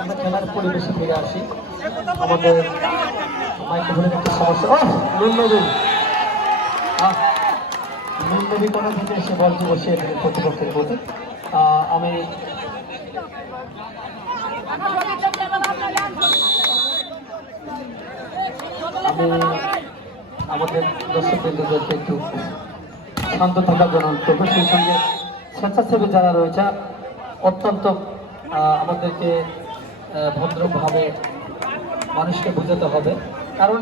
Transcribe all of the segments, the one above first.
আমরা খেলার পরিবেশে ফিরে আসি। আমাদের মাইক্রোফোনের একটা সমস্যা। নুননবী কোনো থেকে এসে বলটি বসিয়ে দিলেন প্রতিপক্ষের প্রতি। আমি আমাদের দর্শকবৃন্দদেরকে একটু শান্ত থাকার জন্য করবো। সেই সঙ্গে স্বেচ্ছাসেবী যারা রয়েছে অত্যন্ত আমাদেরকে ভদ্রভাবে মানুষকে বোঝাতে হবে, কারণ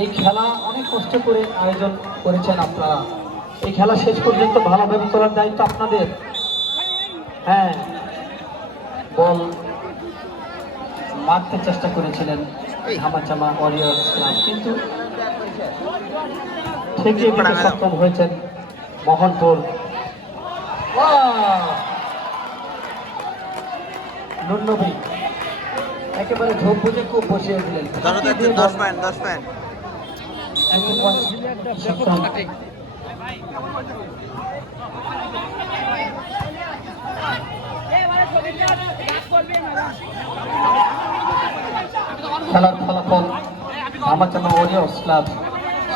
এই খেলা অনেক কষ্ট করে আয়োজন করেছেন আপনারা। এই খেলা শেষ পর্যন্ত ভালোভাবে তোলার দায়িত্ব আপনাদের। হ্যাঁ, বল মারতে চেষ্টা করেছিলেন ধামাচামা ওয়ারিয়র্স ক্লাব, কিন্তু ঠিকই দিতে সক্ষম হয়েছেন মোহনপুর। নুননবী একেবারে ঝোপ বুঝে খুব বসিয়ে দিলেন। 10 পয়েন্ট। খেলার ফলাফল ধামাচামা ওয়ারিয়র্স ক্লাব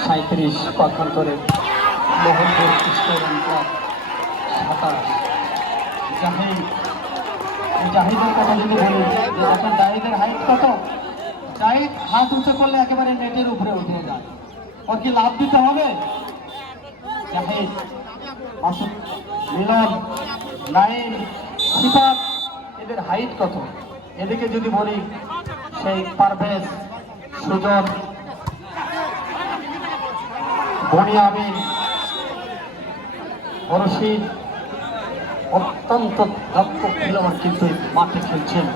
37, পক্ষান্তরে মোহনপুর স্টেডিয়াম ক্লাব 27। জাহিদের কথা যদি বলি, যে এখন জাহিদের হাইট কত? জাহিদ হাত উঁচু করলে একেবারে নেটের উপরে উঠে যায়। ওর কি লাভ দিতে হবে? জাহিদ, মাসুদ, মিলন, নাইম, সিফাত, এদের হাইট কত? এদিকে যদি বলি সেই পারভেজ, সুজন, বনিয়ামিন, রশিদ, অত্যন্ত দক্ষ খেলোয়াড় কিন্তু মাঠে খেলছেন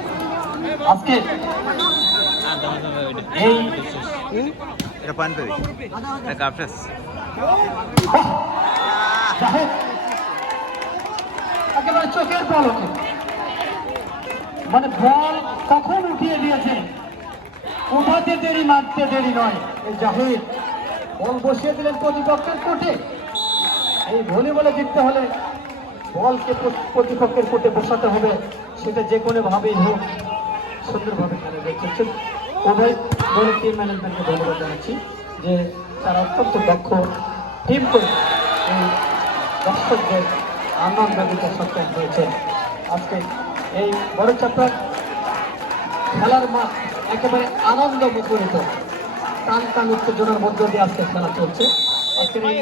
আজকে। এই একেবারে চোখের পলকে, মানে বল কখন উঠিয়ে দিয়েছে, উঠাতে দেরি মারতে দেরি নয়। এই জাহিদ বল বসিয়ে দিলেন প্রতিপক্ষের কোর্টে। এই ভলিবলে জিততে হলে বলকে প্রতিপক্ষের কোর্টে বসাতে হবে, সেটা যে কোনো ভাবেই হোক। সুন্দরভাবে খেলে দেখছেন উভয় দলের টিম ম্যানেজমেন্টকে ধন্যবাদ জানাচ্ছি যে তারা অত্যন্ত দক্ষ টিম করে এই দর্শকদের আনন্দ দিতে সক্ষম হয়েছেন। আজকে এই বড় চাপড়ার খেলার মাঠ একেবারে আনন্দ মুখরিত, টান উত্তেজনার মধ্য দিয়ে আজকে খেলা চলছে। আজকের এই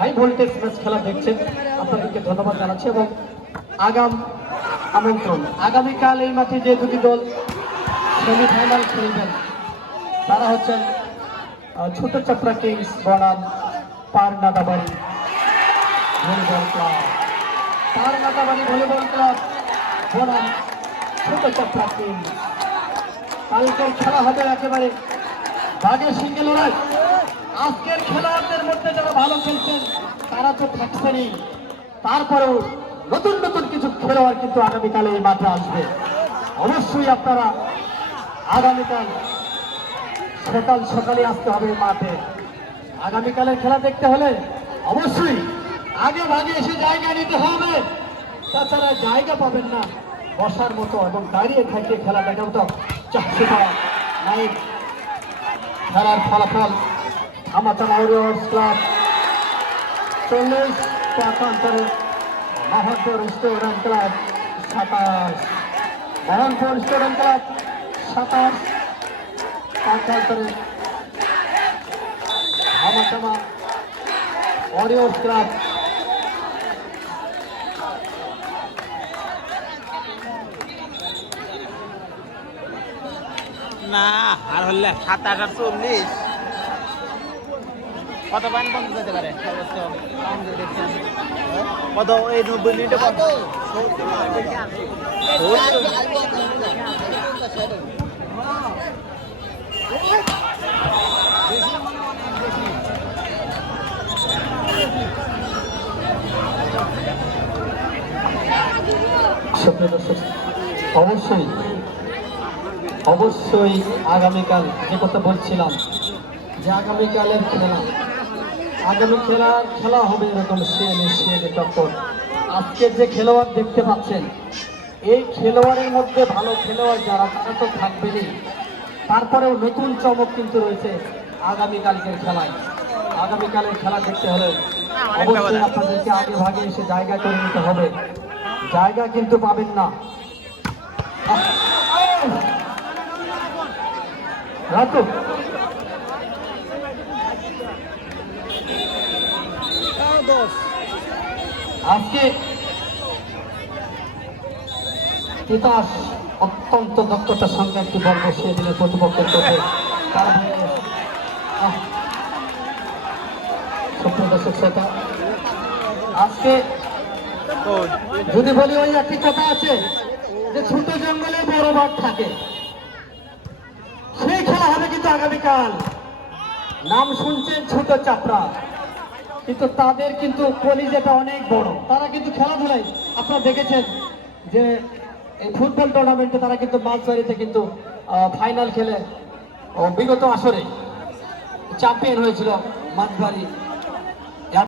হাই ভোল্টেজ ম্যাচ খেলা দেখছেন, আপনাদেরকে ধন্যবাদ জানাচ্ছি এবং আমন্ত্রণ। আগামীকাল এই মাঠে যে দুটি দল সেমিফাইনাল খেলবেন তারা হচ্ছেন ছোট চাপড়া কিংস বনাম পারনাদাবাড়ি ভলিবল ক্লাব। পারনাদাবাড়ি ভলিবল ক্লাব বনাম ছোট চাপড়া কিংস। কালকের খেলা হবে একেবারে বাঘে সিঙ্গে লড়াই। আজকের খেলোয়াড়দের মধ্যে যারা ভালো খেলছেন তারা তো থাকছেনই, তারপরেও নতুন নতুন কিছু খেলোয়াড় কিন্তু আগামীকালে এই মাঠে আসবে। অবশ্যই আপনারা আগামীকাল সকালে আসতে হবে মাঠে। আগামীকালের খেলা দেখতে হলে অবশ্যই আগে ভাগে এসে জায়গা নিতে হবে, তাছাড়া জায়গা পাবেন না বসার মতো এবং দাঁড়িয়ে থাকে খেলা দেখার মতো চাকরি পাওয়া নাই। খেলার ফলাফল ধামাচামা ওয়ারিয়র্স ক্লাব 40, পক্ষান্তরে Mohanpur stadium club 27। Mohanpur stadium club 27, পক্ষান্তরে ধামাচামা ওয়ারিয়র্স ক্লাব না আর হলে 7, 8, 40 কত পয়েন্ট বন্ধ যেতে পারে কত? এই 90 মিনিটে কত? অবশ্যই অবশ্যই আগামীকাল যে কথা বলছিলাম যে আগামীকালের খেলা হবে এরকম সিএনএ টক্কর। আজকের যে খেলোয়াড় দেখতে পাচ্ছেন এই খেলোয়াড়ের মধ্যে ভালো খেলোয়াড় যারা তারা তো থাকবেনই, তারপরেও নতুন চমক কিন্তু রয়েছে আগামীকালকের খেলায়। আগামীকালের খেলা দেখতে হলে অবশ্যই আপনাদেরকে আগে ভাগে এসে জায়গা করে নিতে হবে, জায়গা কিন্তু পাবেন না। রাখো আজকে তিতাস অত্যন্ত দক্ষতার সঙ্গে একটি বল বসিয়ে দিলে প্রতিপক্ষের চোখে। তার দর্শক শ্রোতা, আজকে যদি বলি ওই একটি কথা আছে যে ছোট জঙ্গলে বড় বাঘ থাকে, সেই খেলা হবে কিন্তু আগামীকাল। নাম শুনছেন ছোট চাপড়া, কিন্তু তাদের কিন্তু কলিজাটা অনেক বড়। তারা কিন্তু খেলাধুলায় আপনারা দেখেছেন যে এই ফুটবল টুর্নামেন্টে তারা কিন্তু মাঝবাড়িতে কিন্তু ফাইনাল খেলে বিগত আসরে চ্যাম্পিয়ন হয়েছিল মাঝবাড়ি।